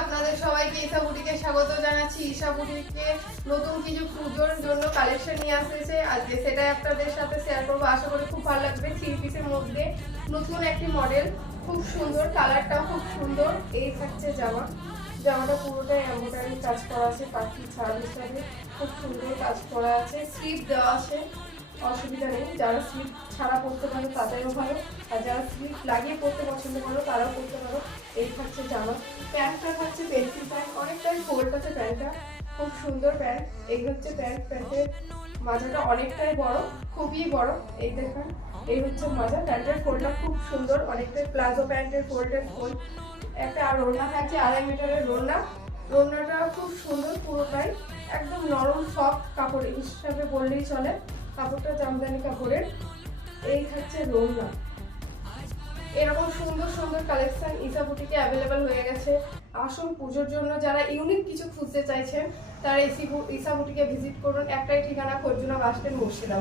আপনাদের সবাইকে ঈশা বুটিকে স্বাগত জানাচ্ছি। ঈশা বুটিকে নতুন কিছু পুজোর জন্য কালেকশন নিয়ে আসছে আজকে, সেটাই আপনাদের সাথে শেয়ার করবো। আশা করি খুব ভালো লাগবে। 3 পিসের মধ্যে নতুন একটি মডেল, খুব সুন্দর, কালারটাও খুব সুন্দর। এই থাকছে জামাটা পুরোটাই এমব্রয়ডারি কাজ করা আছে, পাখি ছাড় হিসাবে খুব সুন্দর কাজ করা আছে। স্লিপ দেওয়া আছে, অসুবিধা নেই। যারা স্লিপ ছাড়া পরতে পারো তাদেরও ভালো, আর যারা স্লিপ লাগিয়ে পরতে পছন্দ করো তারাও পরতে পারো। এই থাকছে জামা। প্যান্টটা থাকছে পেন্সিল প্যান্ট, অনেকটাই ফোল্ড আছে প্যান্টটা, খুব সুন্দর প্যান্ট। এই হচ্ছে প্যান্টের মাজাটা অনেকটাই বড়, খুবই বড়। এই দেখেন, এই হচ্ছে মাজা। প্যান্টের ফোল্ডটা খুব সুন্দর, অনেকটাই প্লাজো প্যান্টের ফোল্ডের ফোল্ড। একটা আর ওড়না থাকছে 2.5 মিটারের ওড়নাটা খুব সুন্দর, পুরোটাই একদম নরম সফট কাপড় হিসাবে বললেই চলে। কাপড়টা জামদানি কাপড়ের। এই থাকছে ওড়না। এরকম সুন্দর সুন্দর কালেকশন ঈশা বুটিকে অ্যাভেলেবেল হয়ে গেছে। আসুন, পুজোর জন্য যারা ইউনিক কিছু খুঁজতে চাইছেন তারা ঈশা বুটিকে ভিজিট করুন। একটাই ঠিকানা, খরজুনা বাস স্ট্যান্ড, মুর্শিদাবাদ।